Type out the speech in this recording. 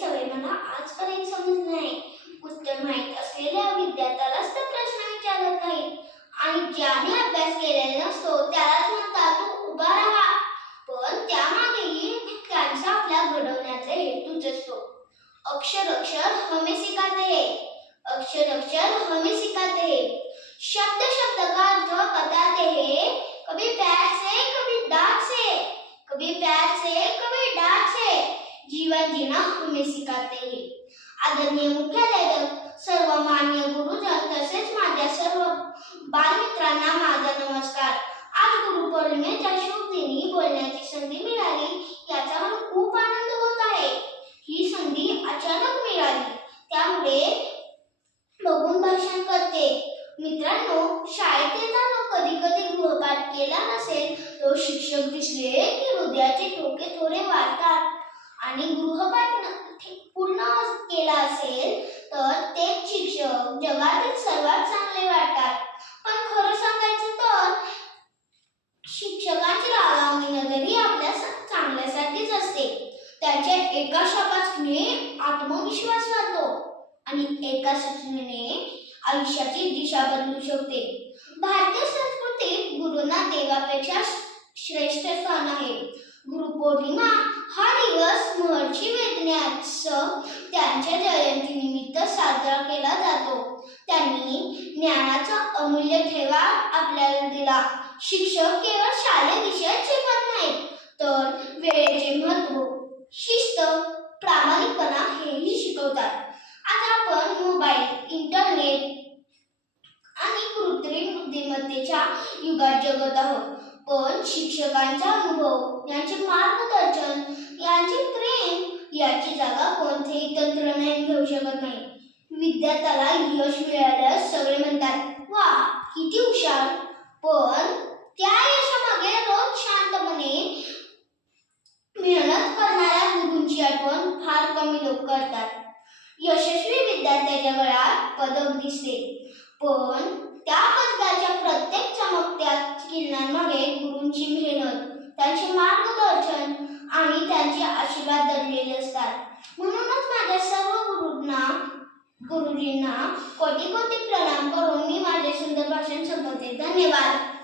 सवय मला आजपर्यंत समजली नाही. उत्तर माहीत असलेल्या विद्यार्थ्यालाच तर प्रश्न विचारत नाहीत आणि ज्याने अभ्यास केलेला नसतो त्यालाच म्हणतात तू उभा राहा. पण त्यामागेही त्यांचा आपल्या घडवण्याचा हेतूच असतो. अक्षर अक्षर हमें सिखाते हैं, अक्षर अक्षर हमें सिखाते हैं, शब्द शब्द का अर्थ बताते हैं, कभी प्यार से कभी डांट से, कभी प्यार से कभी डांट से जीवन जीना हमें सिखाते हैं. आदरणीय मुख्याध्यापक, सर्व मान्य गुरुजन तसेच माझ्या सर्व बालमित्रांना माझा नमस्कार. आज गुरुपौर्णिमेच्या शुभ दिनी बोलण्याची संधी मिळाली याचा मला खूप आनंद होत आहे. ही संधी अचानक मिळाली त्यामुळे बघून भाषण करते. मित्रांनो, शाळेत येताना कधी कधी गृहपाठ केला नसेल तो शिक्षक दिसले की हृदयाचे ठोके थोडे वाढतात आणि गृहपाठ पूर्ण केला असेल तर ते शिक्षक जगातील सर्वात चांगले वाटतात. पण खरं सांगायचं तर शिक्षकांची रागावणी नजरी आपल्या चांगल्यासाठीच असते. त्याच्या एका शाबासकीने आत्मविश्वास वाढतो आणि एका सूचनेने आयुष्याची दिशा बदलू शकते. भारतीय संस्कृतीत गुरूंना देवापेक्षा श्रेष्ठ स्थान आहे. गुरुपौर्णिमा हा दिवस महर्षी वेदव्यास त्यांच्या जयंतीनिमित्त साजरा केला जातो. त्यांनी ज्ञानाचा अमूल्य ठेवा आपल्याला दिला. शिक्षक केवळ शालेय विषय शिकवत नाहीत तर वेळेचे महत्त्व, शिस्त, प्रामाणिकपणा हेही शिकवतात. आज आपण मोबाईल, इंटरनेट आणि कृत्रिम बुद्धिमत्तेच्या युगात जगत आहोत. पण शिक्षकांचा अनुभव, यांचे मार्गदर्शन, यांचे प्रेम याची जागा कोणतेही तंत्रज्ञान घेऊ शकत नाही. विद्यार्थ्याला यश मिळाल्यास सगळे म्हणतात वा किती हुशार, पण त्या यशामागे रोज शांतपणे मेहनत करणाऱ्या गुरूंची आठवण फार कमी लोक करतात. यशस्वी विद्यार्थ्याच्या गळ्यात पदक दिसते पण त्या पदकाच्या प्रत्येक चमकत्या किरणांमागे गुरूंची मेहनत, त्यांचे मार्गदर्शन आणि त्यांचे आशीर्वाद दडलेले असतात. म्हणूनच माझ्या सर्व गुरुजींना कोटी कोटी प्रणाम करून मी माझे सुंदर भाषण संपवते. धन्यवाद.